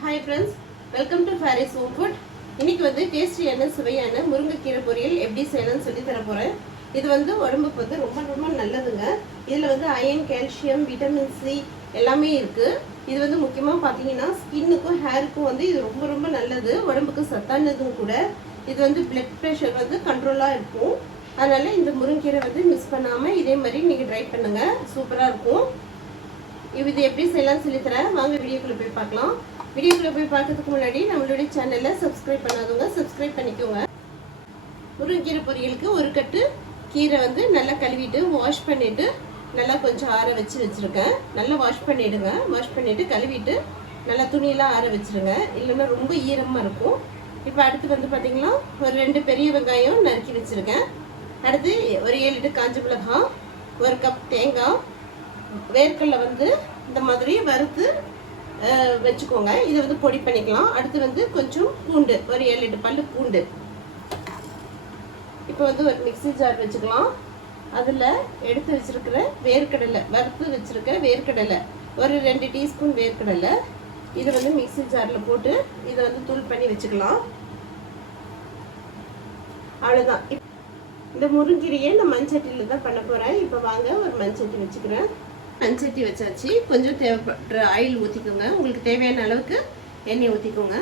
Hi friends welcome to Faris home food இன்னைக்கு வந்து டேஸ்டியான சுவையான முருங்கைக்கீரை பொரியல் எப்படி செய்யணும்னு சொல்லி தர போகிறேன் இது வந்து உடம்புக்கு வந்து ரொம்ப ரொம்ப நல்லதுங்க. இதில் வந்து அயன் கால்சியம் விட்டமின் சி எல்லாமே இருக்குது இது வந்து முக்கியமாக பார்த்தீங்கன்னா ஸ்கின்னுக்கும் ஹேருக்கும் வந்து இது ரொம்ப ரொம்ப நல்லது. உடம்புக்கு சத்தானதும் கூட. இது வந்து பிளட் ப்ரெஷர் வந்து கண்ட்ரோலாக இருக்கும். அதனால் இந்த முருங்கீரை வந்து மிஸ் பண்ணாமல் இதே மாதிரி நீங்கள் ட்ரை பண்ணுங்கள் சூப்பராக இருக்கும். இது இது எப்படி செய்யலாம் சொல்லித்தரேன் வாங்க வீடியோக்குள்ளே போய் பார்க்கலாம். வீடியோக்குள்ளே போய் பார்க்கறதுக்கு முன்னாடி நம்மளுடைய சேனலை சப்ஸ்கிரைப் பண்ணாதவங்க சப்ஸ்கிரைப் பண்ணிக்கோங்க. முருங்கீரை பொரியலுக்கு ஒரு கட்டு கீரை வந்து நல்லா கழுவிட்டு வாஷ் பண்ணிவிட்டு நல்லா கொஞ்சம் ஆற வச்சு வச்சுருக்கேன் நல்லா வாஷ் பண்ணிவிடுங்க வாஷ் பண்ணிவிட்டு கழுவிட்டு நல்லா துணியெல்லாம் ஆற வச்சுருங்க. இல்லைன்னா ரொம்ப ஈரமாக இருக்கும். இப்போ அடுத்து வந்து பார்த்திங்கன்னா ஒரு ரெண்டு பெரிய வெங்காயம் நறுக்கி வச்சுருக்கேன். அடுத்து ஒரு ஏழு எட்டு காஞ்ச மிளகாய் ஒரு கப் தேங்காய் வேர்க்கடலை வந்து இந்த மாதிரி வறுத்து வச்சுக்கோங்க. இதை வந்து பொடி பண்ணிக்கலாம். அடுத்து வந்து கொஞ்சம் பூண்டு. ஒரு ஏழு எட்டு பல்லு பூண்டு. இப்போ வந்து ஒரு மிக்ஸி ஜார் வச்சுக்கலாம். அதில் எடுத்து வச்சிருக்கிற வேர்க்கடலை வறுத்து வச்சிருக்க வேர்க்கடலை ஒரு ரெண்டு டீஸ்பூன் வேர்க்கடலை இதை வந்து மிக்ஸி ஜாரில் போட்டு இதை வந்து தூள் பண்ணி வச்சுக்கலாம். அவ்வளோதான் இந்த முருங்கீரையை நான் மண்சட்டியில் தான் பண்ண போகிறேன் இப்போ வாங்க ஒரு மண்சட்டி வச்சுக்கிறேன். மண்சட்டி வச்சாச்சு. கொஞ்சம் தேவைப்படுற ஆயில் ஊற்றிக்கோங்க உங்களுக்கு தேவையான அளவுக்கு எண்ணெய் ஊற்றிக்கோங்க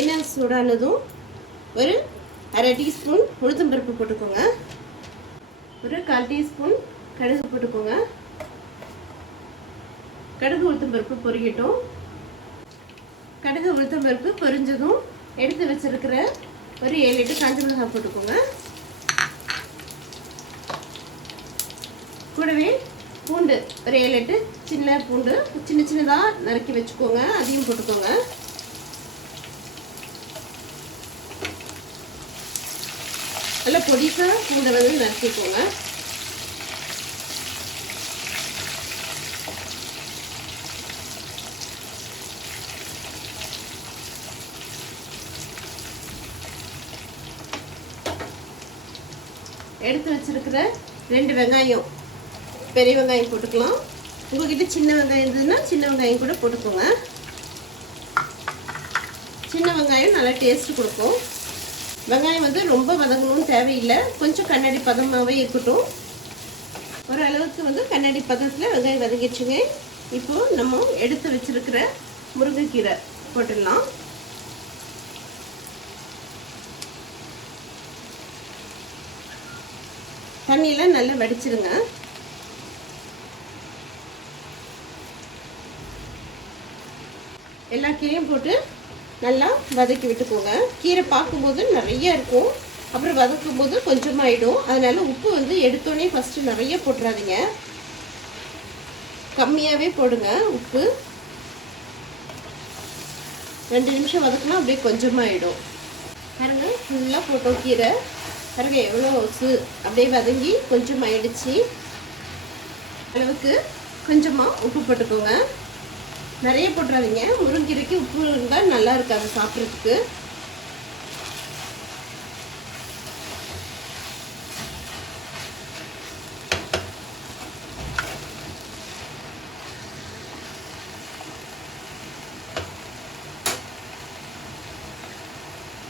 எண்ணெய் சூடானதும் ஒரு அரை டீஸ்பூன் உளுத்தம்பருப்பு போட்டுக்கோங்க. ஒரு கால் டீஸ்பூன் கடுகு போட்டுக்கோங்க. கடுகு உளுத்தம்பருப்பு பொரியட்டும். கடுகு உளுத்தம்பருப்பு பொரிஞ்சதும் எடுத்து வச்சிருக்கிற ஒரு ஏழு எட்டு காஞ்ச மிளகாய் போட்டுக்கோங்க. கூடவே பூண்டு ஒரு ஏழு எட்டு சின்ன பூண்டு சின்ன சின்னதாக நறுக்கி வச்சுக்கோங்க. அதையும் போட்டுக்கோங்க. நல்லா பொடிசாக பூண்டை வந்து நறுக்கிக்கோங்க. எடுத்து வச்சிருக்கிற ரெண்டு வெங்காயம் பெரிய வெங்காயம் போட்டுக்கலாம். உங்ககிட்ட சின்ன வெங்காயம் இருந்ததுன்னா சின்ன வெங்காயம் கூட போட்டுக்கோங்க. சின்ன வெங்காயம் நல்லா டேஸ்ட் கொடுக்கும். வெங்காயம் வந்து ரொம்ப வதங்கணும்னு தேவையில்லை. கொஞ்சம் கண்ணாடி பதமாகவே இருக்கட்டும். ஒரு அளவுக்கு வந்து கண்ணாடி பதத்தில் வெங்காயம் வதங்கிடுச்சுங்க. இப்போது நம்ம எடுத்து வச்சிருக்கிற முருங்கைக்கீரை போட்டுடலாம். தண்ணியெல்லாம் நல்லா வடிச்சிருங்க. எல்லா கீரையும் போட்டு நல்லா வதக்கி விட்டுக்கோங்க. கீரை பார்க்கும்போது நிறைய இருக்கும். அப்புறம் வதக்கும் போது கொஞ்சமாகிடும் அதனால் உப்பு வந்து எடுத்தோடனே ஃபஸ்ட்டு நிறைய போட்டுறாதீங்க. கம்மியாகவே போடுங்க உப்பு. ரெண்டு நிமிஷம் வதக்கினா அப்படியே கொஞ்சமாகிடும் பாருங்க ஃபுல்லாக போட்டோம் கீரை. பாருங்க எவ்வளோ சு அப்படியே வதங்கி கொஞ்சம் ஆயிடுச்சு அளவுக்கு கொஞ்சமாக உப்பு போட்டுக்கோங்க. நிறைய போட்டுறாதீங்க. முருங்கீரைக்கு உப்பு இருந்தால் நல்லா இருக்காது சாப்பிட்றதுக்கு.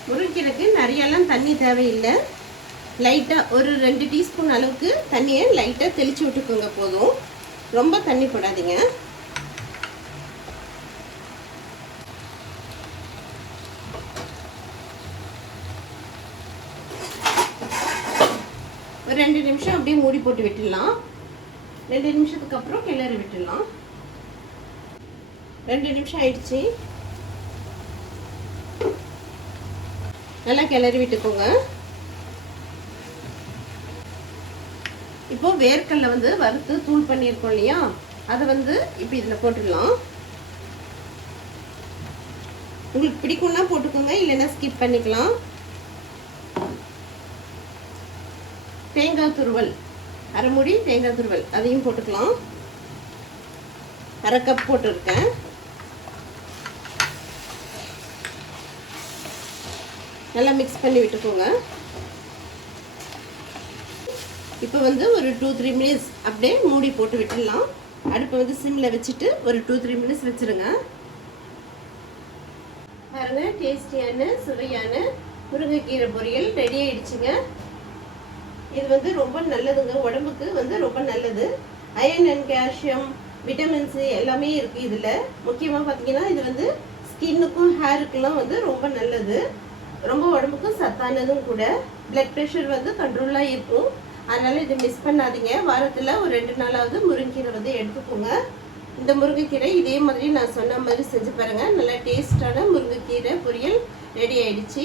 முருங்கீரைக்கு நிறையெல்லாம் தண்ணி தேவையில்லை. லைட்டாக ஒரு ரெண்டு டீஸ்பூன் அளவுக்கு தண்ணியை லைட்டாக தெளித்து விட்டுக்கோங்க போதும். ரொம்ப தண்ணி போடாதீங்க. ஒரு ரெண்டு நிமிஷம் அப்படியே மூடி போட்டு விட்டுடலாம். ரெண்டு நிமிஷத்துக்கு அப்புறம் கிளறி விட்டுடலாம். ரெண்டு நிமிஷம் ஆயிடுச்சு. நல்லா கிளறி விட்டுக்கோங்க. இப்போ வேர்க்கடலை வந்து வறுத்து தூள் பண்ணியிருக்கோம் இல்லையா? அதை வந்து இப்போ இதில் போட்டுடலாம். உங்களுக்கு பிடிக்கும்னா போட்டுக்கோங்க இல்லைன்னா ஸ்கிப் பண்ணிக்கலாம். தேங்காய் துருவல். அரை மூடி தேங்காய் துருவல். அதையும் போட்டுக்கலாம். அரை கப் போட்டிருக்கேன். நல்லா மிக்ஸ் பண்ணி விட்டுக்கோங்க. இப்போ வந்து ஒரு டூ த்ரீ மினிட்ஸ் அப்படியே மூடி போட்டு விட்டுடலாம். அடுப்பை வந்து சிம்மில் வச்சுட்டு ஒரு டூ த்ரீ மினிட்ஸ் வச்சுருங்க. பாருங்கள் டேஸ்டியான சுவையான முருங்கைக்கீரை பொரியல் ரெடி ஆயிடுச்சுங்க. இது வந்து ரொம்ப நல்லதுங்க. உடம்புக்கு வந்து ரொம்ப நல்லது. அயன் அண்ட் கால்சியம் சி எல்லாமே இருக்கு இதில். முக்கியமாக பார்த்தீங்கன்னா இது வந்து ஸ்கின்னுக்கும் ஹேருக்கெல்லாம் வந்து ரொம்ப நல்லது. ரொம்ப உடம்புக்கும் சத்தானதும் கூட. பிளட் ப்ரெஷர் வந்து கண்ட்ரோலாக இருக்கும். அதனால் இதை மிஸ் பண்ணாதீங்க. வாரத்தில் ஒரு ரெண்டு நாளாவது முருங்கீரை வந்து எடுத்துக்கோங்க. இந்த முருங்கைக்கீரை இதே மாதிரி நான் சொன்ன மாதிரி செஞ்சு பாருங்கள் நல்லா டேஸ்டான முருங்கைக்கீரை பொரியல் ரெடி ஆயிடுச்சு.